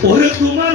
ওরে তোমার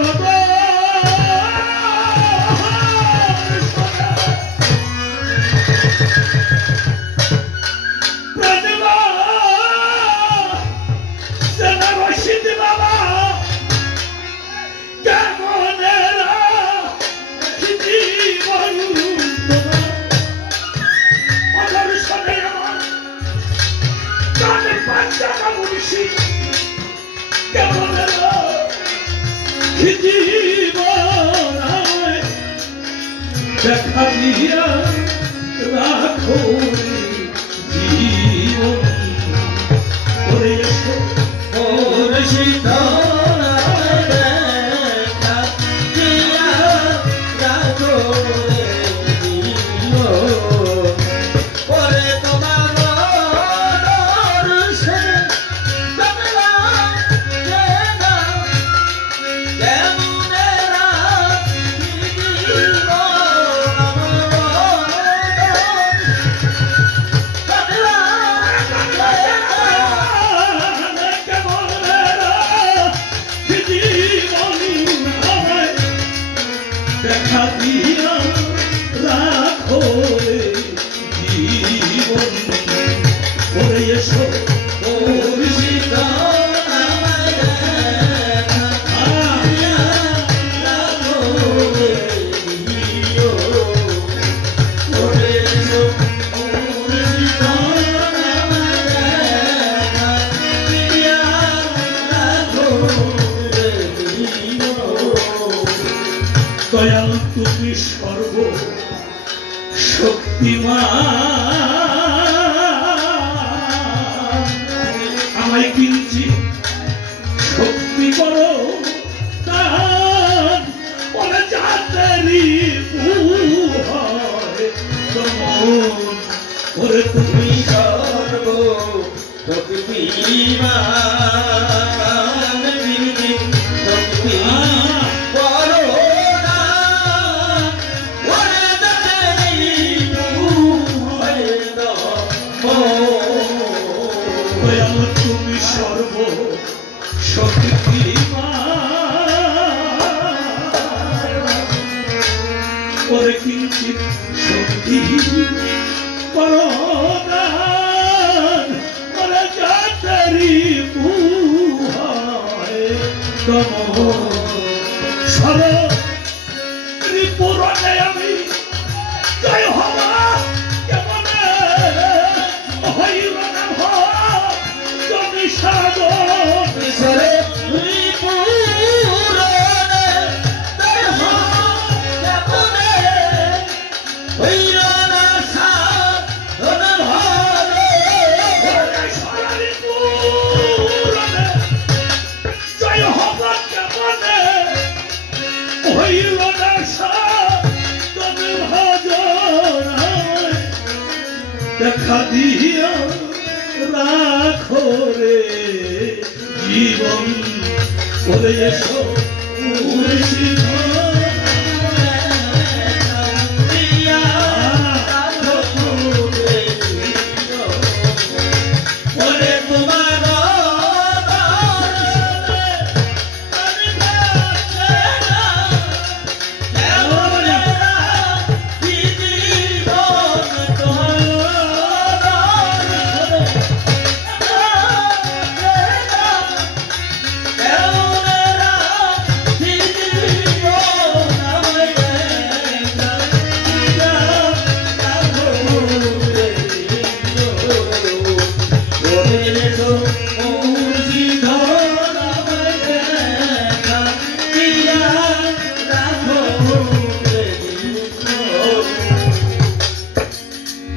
দেখা দিয়া রাখো জীবন করে এসো ওর সীতা দেখা দিয়া রাখো ওরে তোমার দেখা দিয়া রাখো জীবন করে এসো ওর সীতা দয়াল তুমি সর্ব শক্তিমান আমায় কিঞ্চিৎ শক্তি করো দান ওরে যাতেরি ওরে তুমি সর্ব শক্তিমান শক্তি তুমি সর্ব শক্তিমান ওরে কিঞ্চিৎ শক্তি করো দান ওরে যাতেরি তম সর ত্রিপুরণে আমি জয় হওয়া কেমনে হইল না যদি সাধন সরে দেখা দিয়া রাখো রে জীবন করে এসো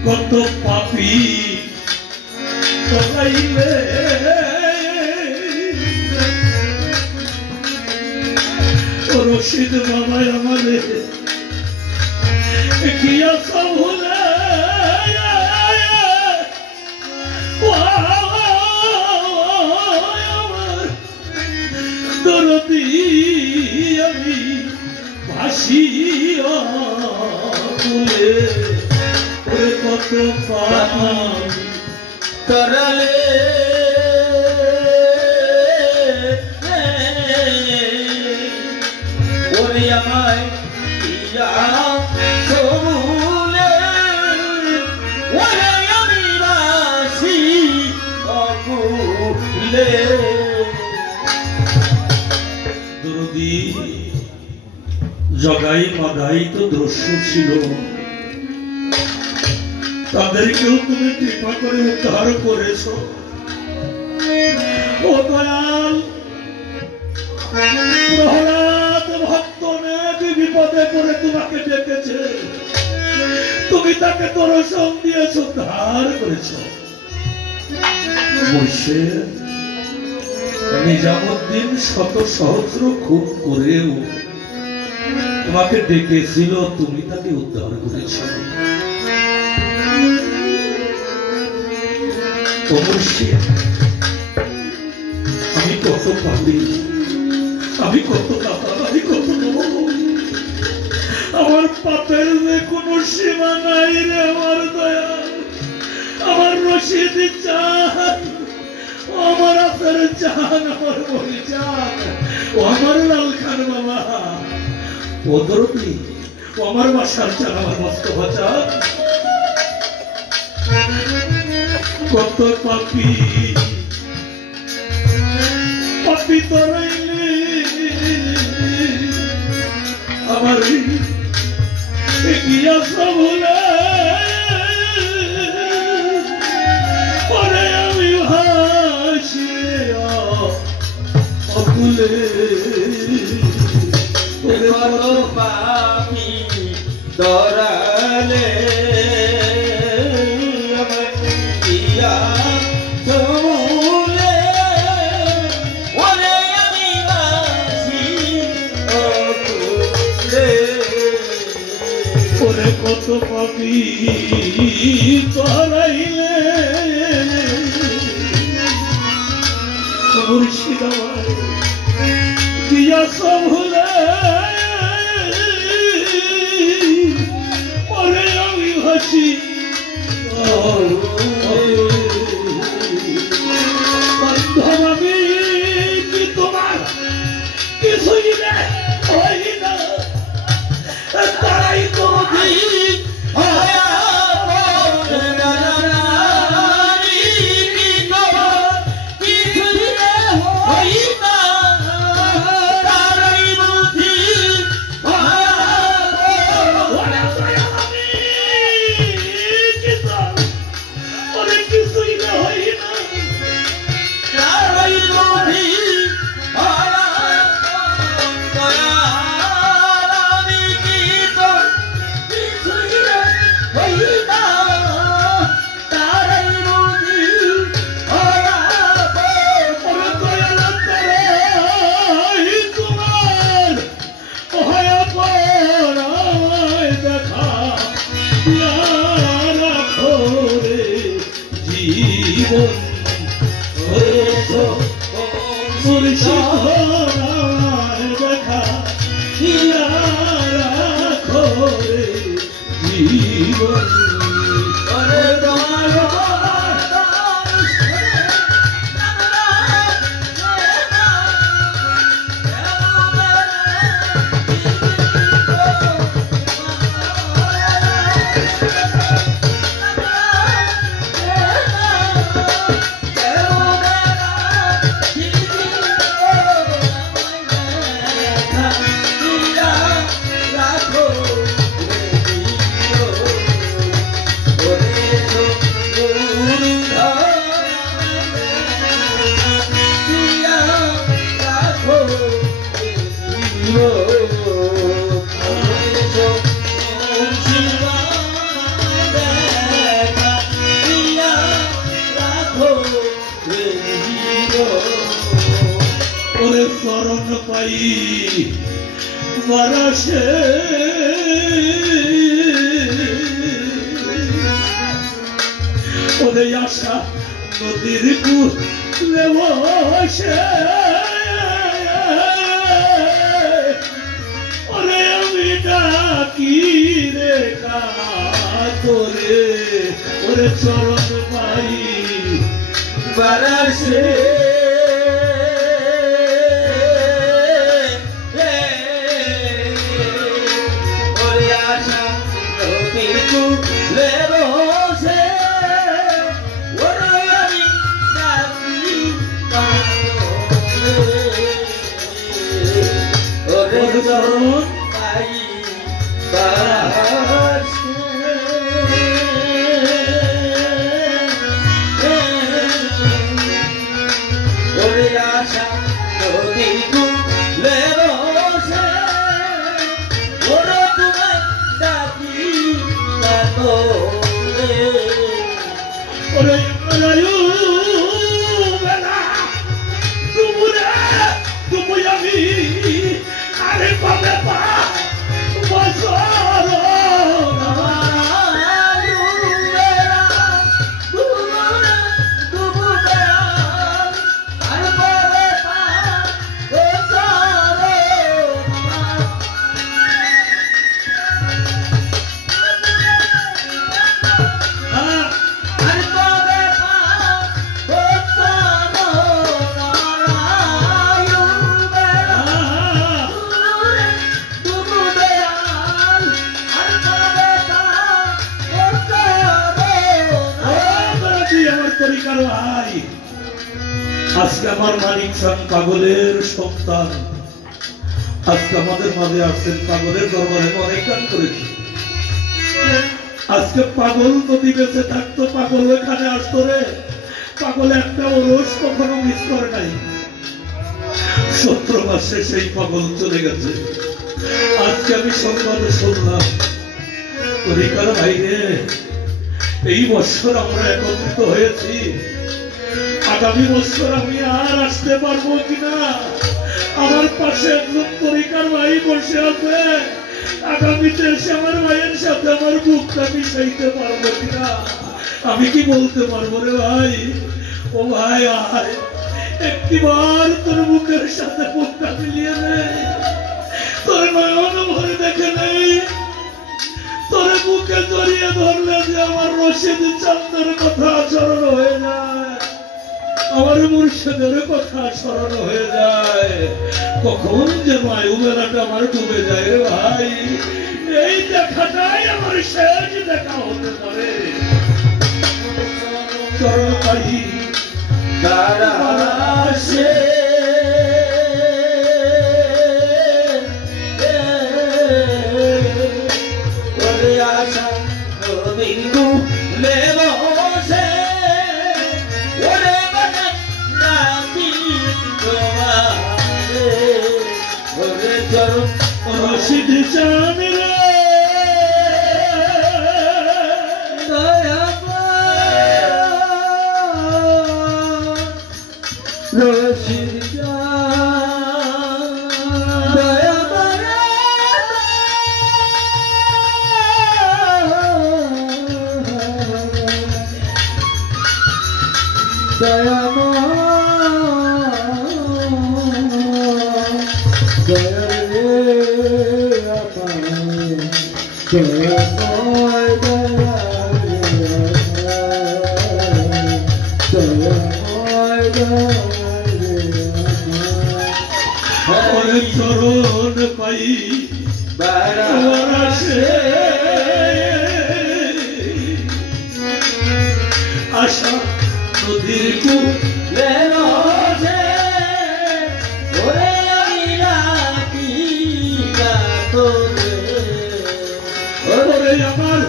কত পাপী সবাইলে রশিদ বাবাই আমাদের কিয়া সভুলে দরদি আমি ভাসিয়া তুলে কত পাপ করলে দরদি জগাই মাদাই তো দস্যু ছিল, তাদেরকেও তুমি কৃপা করে উদ্ধার করেছ। ও দয়াল, প্রহ্লাদ ভক্ত অনেক বিপদে পড়ে তোমাকে ডেকেছে, তুমি তাকে দর্শন দিয়েছ, উদ্ধার করেছ। নিজামুদ্দিন শত সহস্র খুন করেও তোমাকে ডেকেছিল, তুমি তাকে উদ্ধার করেছ। আমি কত পাপি, আমি কত কাতার, আমি কত আমার পাপের যে কোনো সীমা নাই রে আমার দয়াল। আমার রশিদ চান, আমার আসার চান, আমার বলি চান, ও আমার লাল খান বাবা, ও দরদি, ও আমার বাসার চান, আমার মোস্তফা চান। কত পাপি, পাপি তরাইলে আমার গিয়া ভুলে পরে আমি ভাসি অকুলে। কত পাপি দরালে কত পাপি তরাইলে মুর্শিদ দিয়া ভুলে পরে আমি ভাসি বান্ধবী, কি তোমার কিছুই হয় না, তারাই তো শরণ পাই বরসে ওরে আশা নদীর কুলে বসে ওরে আমি ডাকি রে কাতরে ওরে চরণ পাই বরসে ওরে চরণ পাই ওরে আশা নদী কুলে বসে ওরে তোমায় ডাকি ওরে আয়ু বেলা তুমুরে তুমি আমি আরে পাবে পা বছর আজকে আমার মানিক খান পাগলের সন্তান আজকে আমাদের মাঝে আসছেন পাগলের দরবারে অনেক গান করেছি আজকে পাগল যদি বেঁচে থাকতো পাগল এখানে আসতো রে পাগল একটা ওরস কখনো মিস করে নাই 17 মাসে সেই পাগল চলে গেছে আজকে আমি সংবাদে শুনলাম তরিকার ভাইরে এই বছর আমরা একত্রিত হয়েছি আগামী বছর আমি আর আসতে পারবো কিনা আমার পাশে একজন তরিকার ভাই বসে আছে আগামীতে এসে আমার ভাইয়ের সাথে আমার বুকটা মিশাইতে পারবো কিনা আমি কি বলতে পারবো রে ভাই ও ভাই ভাই একটিবার তোর বুকের সাথে বুকটা মিলিয়ে নে তোর নয়ন ভরে দেখে নেই তোর বুকে জড়িয়ে ধরলে যে আমার রশিদ চাঁদের কথা স্মরণ হয়ে যায় আমার মুর্শিদের কথা স্মরণ হয়ে যায় কখন যে মায়ু বেলাটা আমার ডুবে যায় রে ভাই এই দেখাটাই আমার শেষ দেখা হতে পারে চরণ পাই দাঁড়াসে ওরে আশা নদী কুলে বসে ওরে বানা নাকি তোমারে ওরে চরণ রশিদ চাঁদ রে রশিদ দয়া দয়া দয়া চরণ পাই আশা নদীর কুলে রোজে ওরে আমি রাখি তোরে ওরে আমার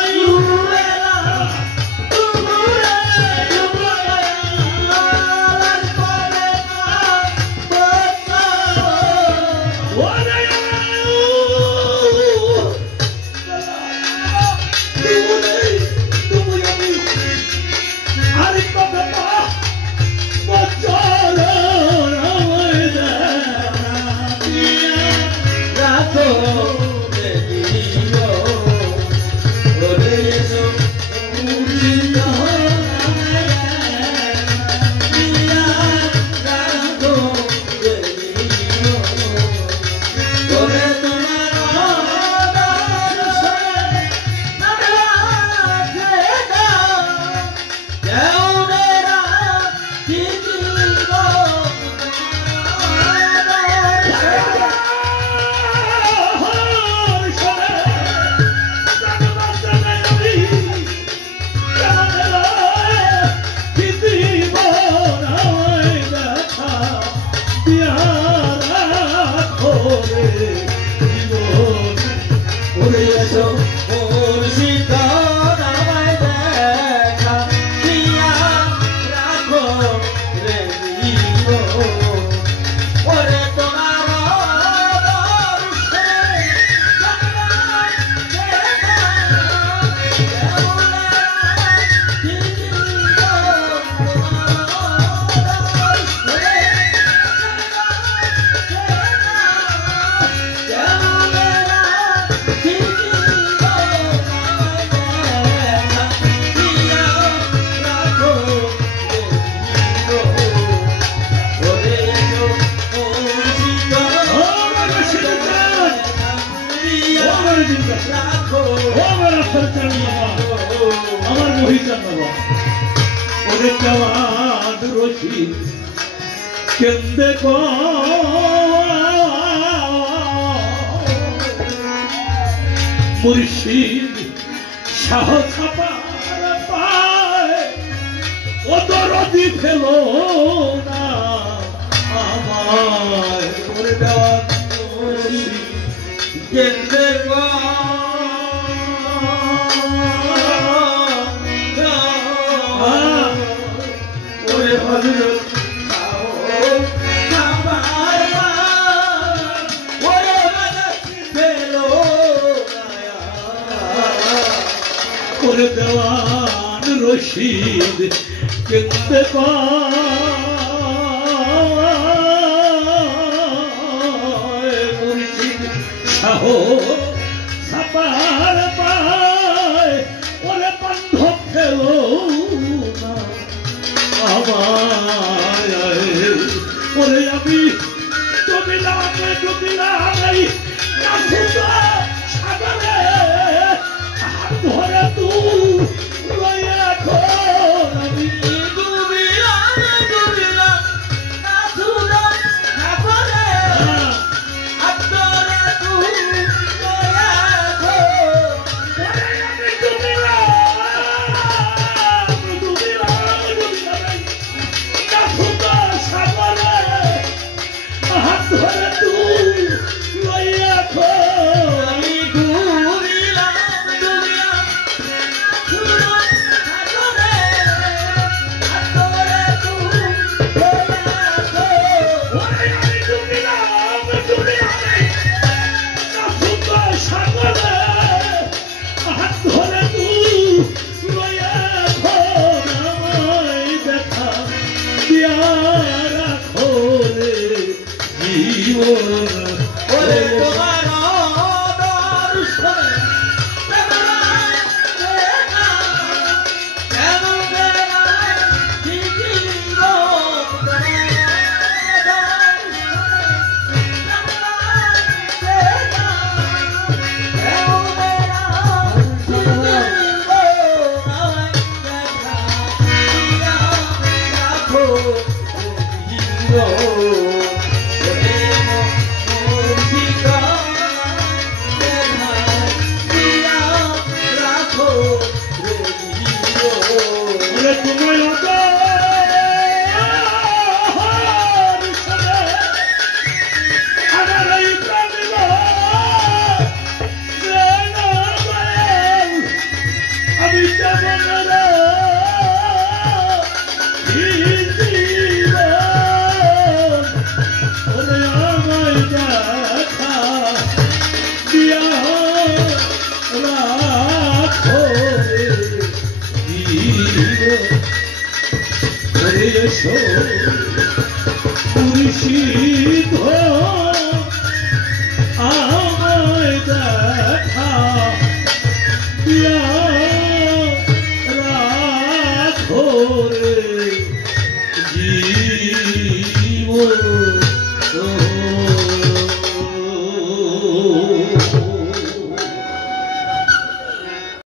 আয়ু রাখো ও আমার আসার চান বাবা আমার মহিচান বাবা ওরে জওয়ান রশিদ কেন্দে গো মুর্শিদ শাহ ছাপার পায় ও দরদি ফেলো না আমায় ওরে জওয়ান রশিদ কেন্দে গো ওরে হযরত ওরে দেওয়ান রশিদ কেন্দে মুর্শিদ শাহ ছাপার পায় ওরে বান্ধব ফেলো না আমায় ওরে আমি ডুবিলাম এই নাসুদা সাগরে হাত ধরে তুই লইয়া খোল আমি ডুবিলাম নাসুদা সাগরে হাত ধরে তুই লইয়া খোল আমি ডুবিলাম নাসুদা সাগরে হাত ধরে তুই লইয়া খোল আমি ডুবিলাম সাগরে হাত ধরে তুই লইয়া খোল আমি ডুবিলাম নাসুদা সাগরে হাত ধরে তুই লইয়া খোল আমায় দেখা দিয়া রাখো রে জীবন ওরে তোমার দর্শনে প্রেমায় দেখা কেমন বেড়ায় পৃথিবীর ওরে তোমায় আমার এই প্রাণীর আমি কেমন ওরে আমায় দেখা দিয়া রাখো রে জীবন ওরে এসো